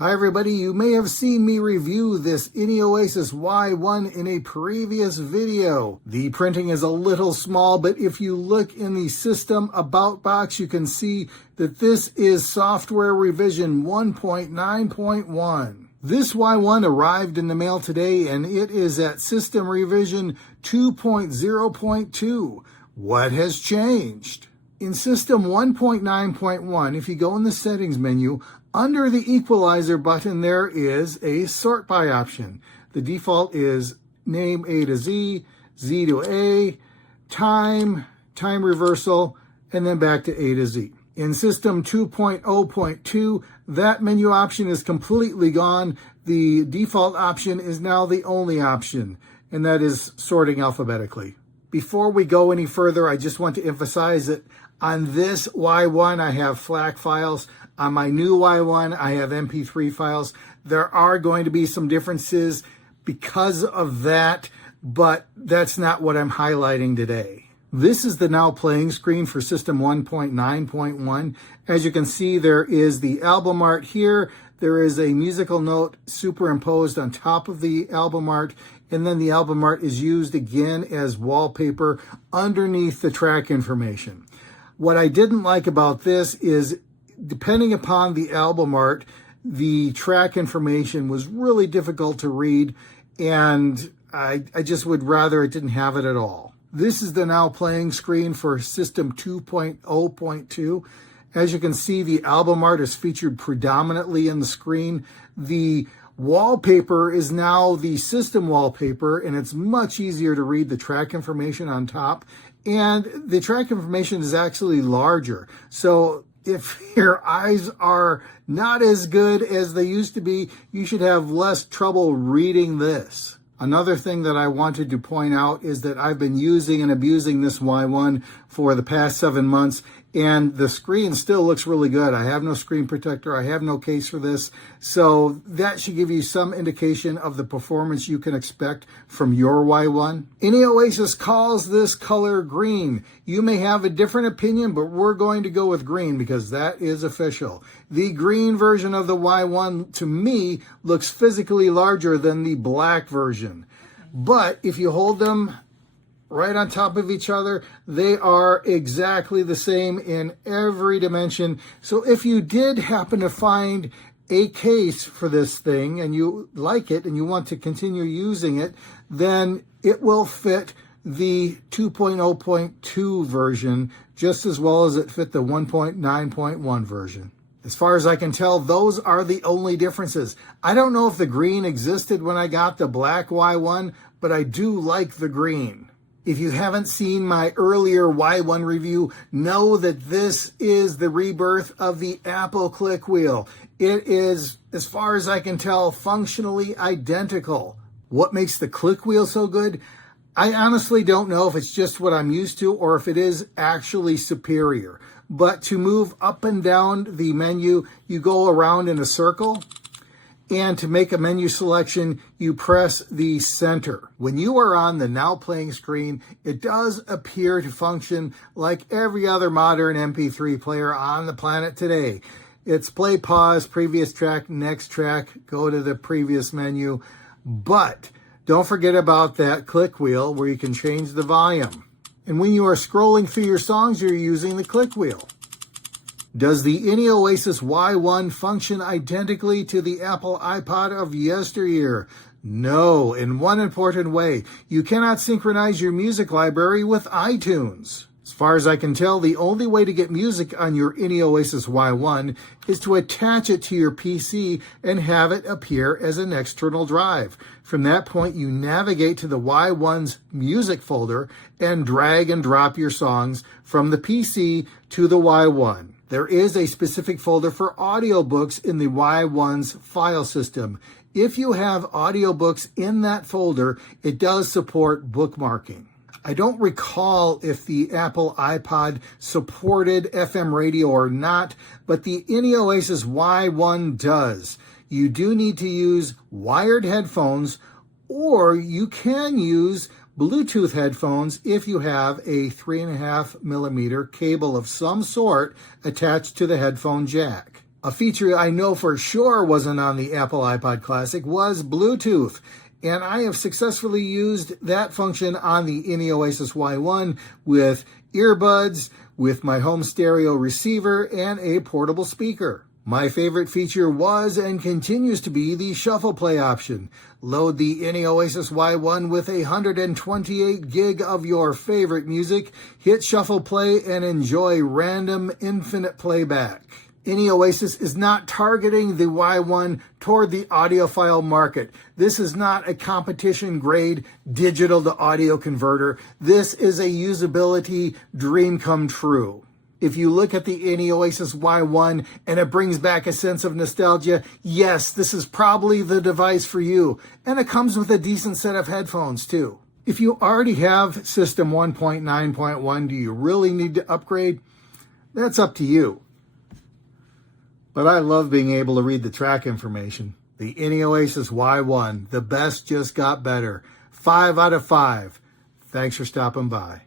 Hi everybody, you may have seen me review this Innioasis Y1 in a previous video. The printing is a little small, but if you look in the system about box, you can see that this is software revision 1.9.1. This Y1 arrived in the mail today and it is at system revision 2.0.2. What has changed? In system 1.9.1, if you go in the settings menu, under the equalizer button, there is a sort by option. The default is name A to Z, Z to A, time reversal, and then back to A to Z. In system 2.0.2, that menu option is completely gone. The default option is now the only option, and that is sorting alphabetically. Before we go any further, I just want to emphasize that on this Y1, I have FLAC files. On my new Y1, I have Mp3 files. There are going to be some differences because of that, but that's not what I'm highlighting today. This is the now playing screen for system 1.9.1. As you can see, there is the album art here. There is a musical note superimposed on top of the album art, and then the album art is used again as wallpaper underneath the track information. What I didn't like about this is, depending upon the album art, the track information was really difficult to read, and I just would rather it didn't have it at all. This is the now playing screen for system 2.0.2. As you can see, the album art is featured predominantly in the screen. The wallpaper is now the system wallpaper, and it's much easier to read the track information on top. And the track information is actually larger. So if your eyes are not as good as they used to be, you should have less trouble reading this. Another thing that I wanted to point out is that I've been using and abusing this Y1 for the past 7 months, and the screen still looks really good. I have no screen protector. I have no case for this. So that should give you some indication of the performance you can expect from your Y1. Innioasis calls this color green. You may have a different opinion, but we're going to go with green because that is official. The green version of the Y1, to me, looks physically larger than the black version. But if you hold them right on top of each other, they are exactly the same in every dimension. So if you did happen to find a case for this thing and you like it and you want to continue using it, then it will fit the 2.0.2 version just as well as it fit the 1.9.1 version. As far as I can tell, those are the only differences. I don't know if the green existed when I got the black Y1, but I do like the green. If you haven't seen my earlier Y1 review, know that this is the rebirth of the Apple click wheel. It is, as far as I can tell, functionally identical. What makes the click wheel so good? I honestly don't know if it's just what I'm used to or if it is actually superior. But to move up and down the menu, you go around in a circle. And to make a menu selection, you press the center. When you are on the now playing screen, it does appear to function like every other modern MP3 player on the planet today. It's play, pause, previous track, next track, go to the previous menu. But don't forget about that click wheel where you can change the volume. And when you are scrolling through your songs, you're using the click wheel. Does the Innioasis Y1 function identically to the Apple iPod of yesteryear? No, in one important way. You cannot synchronize your music library with iTunes. As far as I can tell, the only way to get music on your Innioasis Y1 is to attach it to your PC and have it appear as an external drive. From that point, you navigate to the Y1's music folder and drag and drop your songs from the PC to the Y1. There is a specific folder for audiobooks in the Y1's file system. If you have audiobooks in that folder, it does support bookmarking. I don't recall if the Apple iPod supported FM radio or not, but the Innioasis Y1 does. You do need to use wired headphones, or you can use Bluetooth headphones if you have a 3.5 millimeter cable of some sort attached to the headphone jack. A feature I know for sure wasn't on the Apple iPod Classic was Bluetooth, and I have successfully used that function on the Innioasis Y1 with earbuds, with my home stereo receiver, and a portable speaker. My favorite feature was and continues to be the shuffle play option. Load the Innioasis Y1 with 128 gig of your favorite music, hit shuffle play, and enjoy random infinite playback. Innioasis is not targeting the Y1 toward the audiophile market. This is not a competition-grade digital to audio converter. This is a usability dream come true. If you look at the Innioasis Y1 and it brings back a sense of nostalgia, yes, this is probably the device for you. And it comes with a decent set of headphones too. If you already have System 1.9.1, do you really need to upgrade? That's up to you. But I love being able to read the track information. The Innioasis Y1, the best just got better. 5 out of 5. Thanks for stopping by.